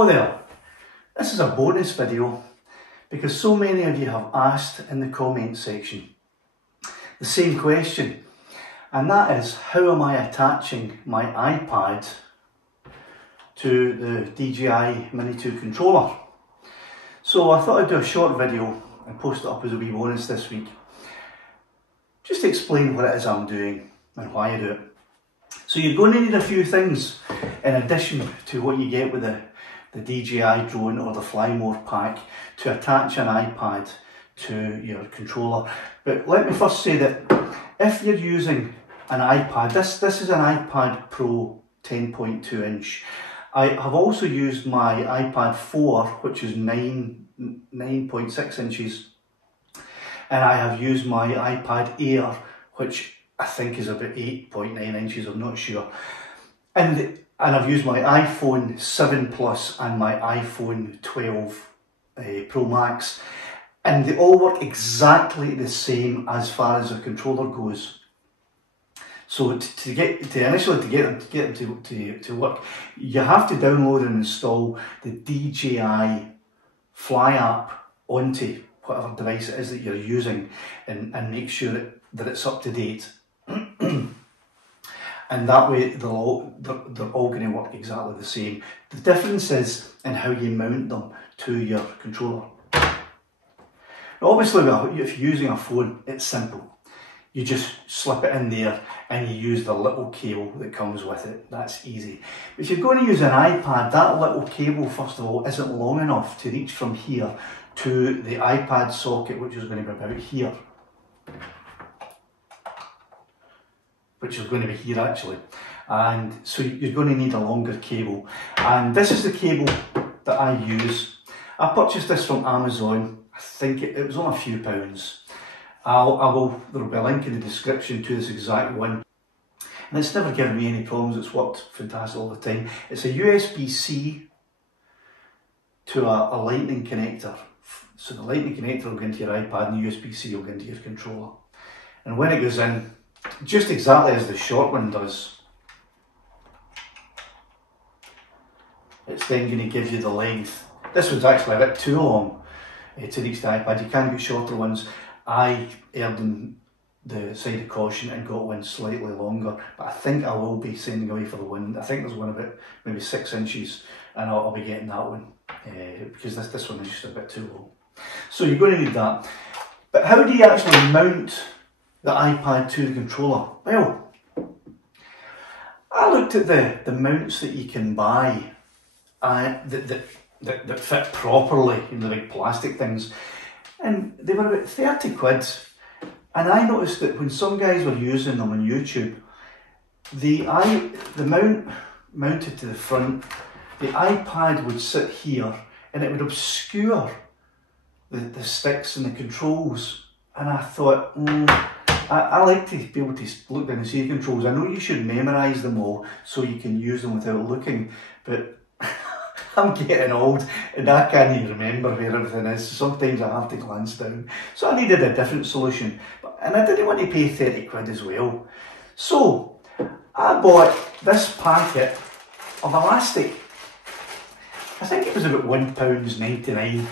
So there, this is a bonus video because so many of you have asked in the comment section the same question, and that is, how am I attaching my iPad to the DJI Mini 2 controller? So I thought I'd do a short video and post it up as a wee bonus this week, just to explain what it is I'm doing and why I do it. So you're going to need a few things in addition to what you get with the DJI drone or the Fly More pack to attach an iPad to your controller. But let me first say that if you're using an iPad, this is an iPad Pro 10.2 inch. I have also used my iPad 4, which is 9.6 inches, and I have used my iPad Air, which I think is about 8.9 inches, I'm not sure. And I've used my iPhone 7 Plus and my iPhone 12 Pro Max, and they all work exactly the same as far as the controller goes. So to get them to work, you have to download and install the DJI Fly app onto whatever device it is that you're using, and make sure that it's up to date. And that way they're all going to work exactly the same. The difference is in how you mount them to your controller. Now obviously, if you're using a phone, it's simple. You just slip it in there and you use the little cable that comes with it. That's easy. If you're going to use an iPad, that little cable, first of all, isn't long enough to reach from here to the iPad socket, which is going to be about here. Which is going to be here actually. And so you're going to need a longer cable. And this is the cable that I use. I purchased this from Amazon. I think it was on a few pounds. There will be a link in the description to this exact one. And it's never given me any problems, it's worked fantastic all the time. It's a USB-C to a lightning connector. So the lightning connector will go into your iPad and the USB-C will go into your controller. And when it goes in, just exactly as the short one does, it's then going to give you the length. This one's actually a bit too long to reach the iPad. You can get shorter ones. I erred on the side of caution and got one slightly longer, but I think I will be sending away for the one. I think there's one about maybe 6 inches, and I'll be getting that one because this one is just a bit too long. So you're going to need that. But how do you actually mount the iPad to the controller? Well, I looked at the mounts that you can buy that fit properly in the big plastic things, and they were about 30 quid. And I noticed that when some guys were using them on YouTube, the mount mounted to the front, the iPad would sit here and it would obscure the sticks and the controls. And I thought, I like to be able to look down and see the controls. I know you should memorise them all so you can use them without looking, but I'm getting old and I can't even remember where everything is. So sometimes I have to glance down. So I needed a different solution, and I didn't want to pay 30 quid as well. So I bought this packet of elastic. I think it was about £1.99,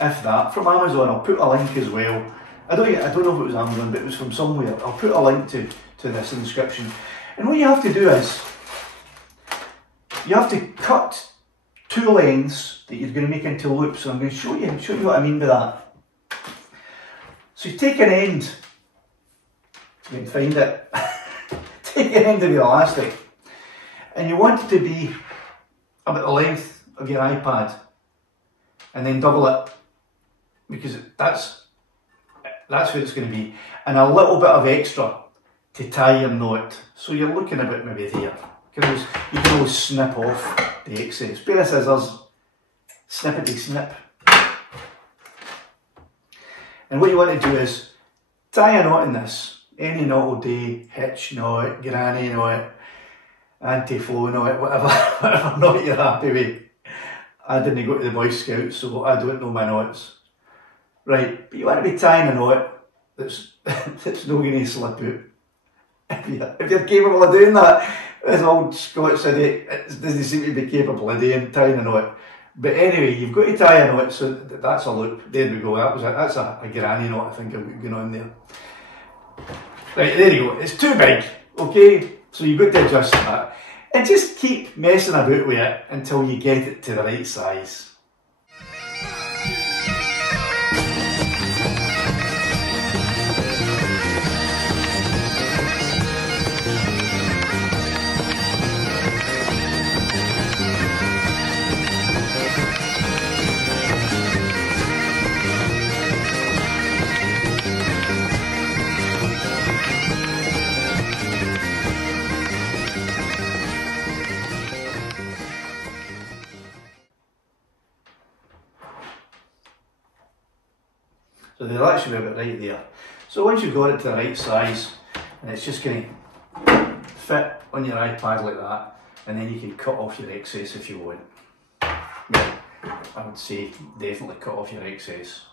if that, from Amazon. I'll put a link as well. I don't know if it was Amazon, but it was from somewhere. I'll put a link to this in the description. And what you have to do is, you have to cut two lengths that you're going to make into loops. So I'm going to show you what I mean by that. So you take an end, if you can find it, take an end of your elastic, and you want it to be about the length of your iPad, and then double it, because that's where it's going to be, and a little bit of extra to tie your knot. So you're looking about maybe there. You can always snip off the excess. Pair of scissors, snippety snip. And what you want to do is tie a knot in this. Any knot will do, hitch knot, granny knot, anti-flow knot, whatever knot you're happy with. I didn't go to the Boy Scouts, so I don't know my knots. Right, but you want to be tying a knot that's not going to slip out. If you're capable of doing that, this old Scots idiot doesn't seem to be capable of doing tying a knot. But anyway, you've got to tie a knot, so that's a loop. There we go, that's a granny knot I think I've got going on there. Right, there you go, it's too big, okay? So you've got to adjust that. And just keep messing about with it until you get it to the right size. So that should be about right there. So once you've got it to the right size, and it's just going to fit on your iPad like that, and then you can cut off your excess if you want. Well, I would say definitely cut off your excess.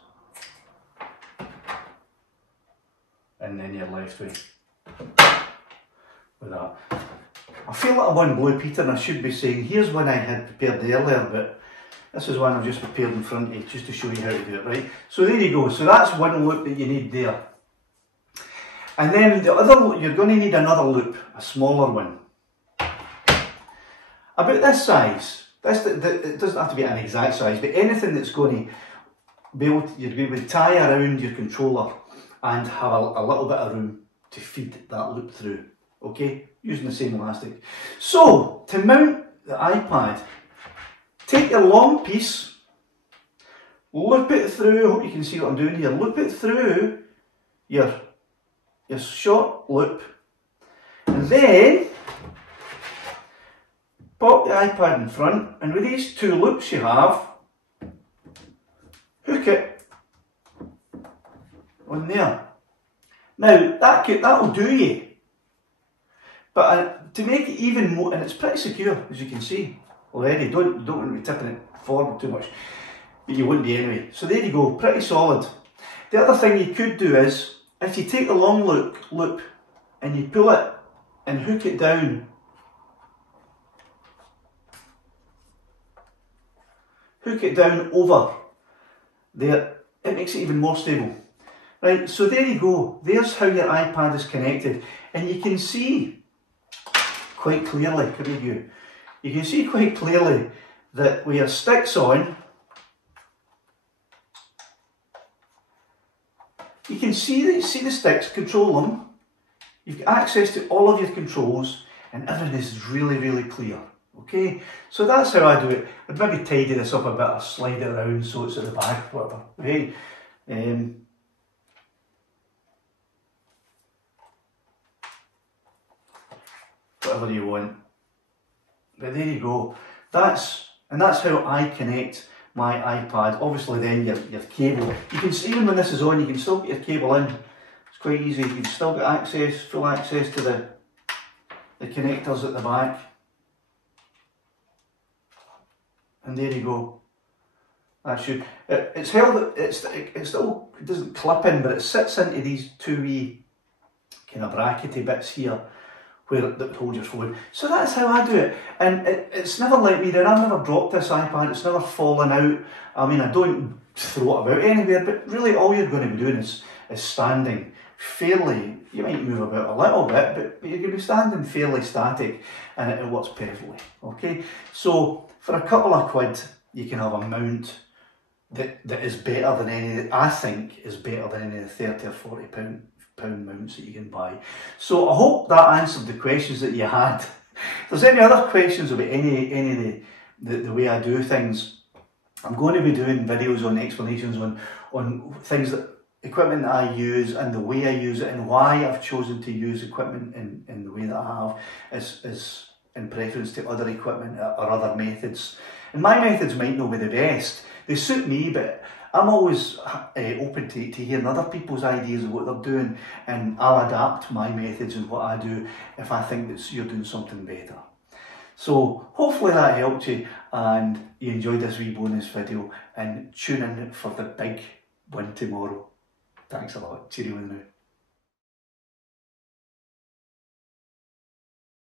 And then you're left with that. I feel like I'm on Blue Peter and I should be saying, here's one I had prepared earlier, but this is one I've just prepared in front of you, just to show you how to do it, right? So there you go, so that's one loop that you need there. And then the other, you're going to need another loop, a smaller one. About this size. It doesn't have to be an exact size, but anything that's going to be able to, you're going to tie around your controller and have a little bit of room to feed that loop through, okay? Using the same elastic. So, to mount the iPad, take your long piece, loop it through, I hope you can see what I'm doing here, loop it through your short loop, and then pop the iPad in front, and with these two loops you have, hook it on there. Now that'll do you, but to make it even more, and it's pretty secure as you can see already, don't want to be tipping it forward too much, but you wouldn't be anyway. So there you go, pretty solid. The other thing you could do is, if you take the long loop and you pull it and hook it down, over there, it makes it even more stable. Right, so there you go, there's how your iPad is connected, and you can see quite clearly, you can see quite clearly that with your sticks on, you can see the sticks, control them, you've got access to all of your controls, and everything is really, really clear. Okay, so that's how I do it. I'd maybe tidy this up a bit, or slide it around so it's at the back, whatever. Okay, whatever you want. But there you go. That's how I connect my iPad. Obviously, then your cable. You can see, even when this is on, you can still get your cable in. It's quite easy. You can still get access, full access to the connectors at the back. And there you go. That should. It's held. It still doesn't clip in, but it sits into these two wee kind of brackety bits here, where that hold your phone. So that's how I do it. And it's never let me down. I've never dropped this iPad. It's never fallen out. I mean, I don't throw it about anywhere, but really all you're going to be doing is standing fairly. You might move about a little bit, but you're going to be standing fairly static, and it works perfectly. Okay, so for a couple of quid, you can have a mount that is better than any, I think is better than any of the 30 or 40 pound mounts that you can buy. So I hope that answered the questions that you had. If there's any other questions about any of the way I do things, I'm going to be doing videos on explanations on things equipment that I use and the way I use it, and why I've chosen to use equipment in the way that I have is in preference to other equipment or other methods. And my methods might not be the best. They suit me, but I'm always open to hearing other people's ideas of what they're doing, and I'll adapt my methods and what I do if I think that you're doing something better. So hopefully that helped you and you enjoyed this wee bonus video, and tune in for the big one tomorrow. Thanks a lot. Cheerio now.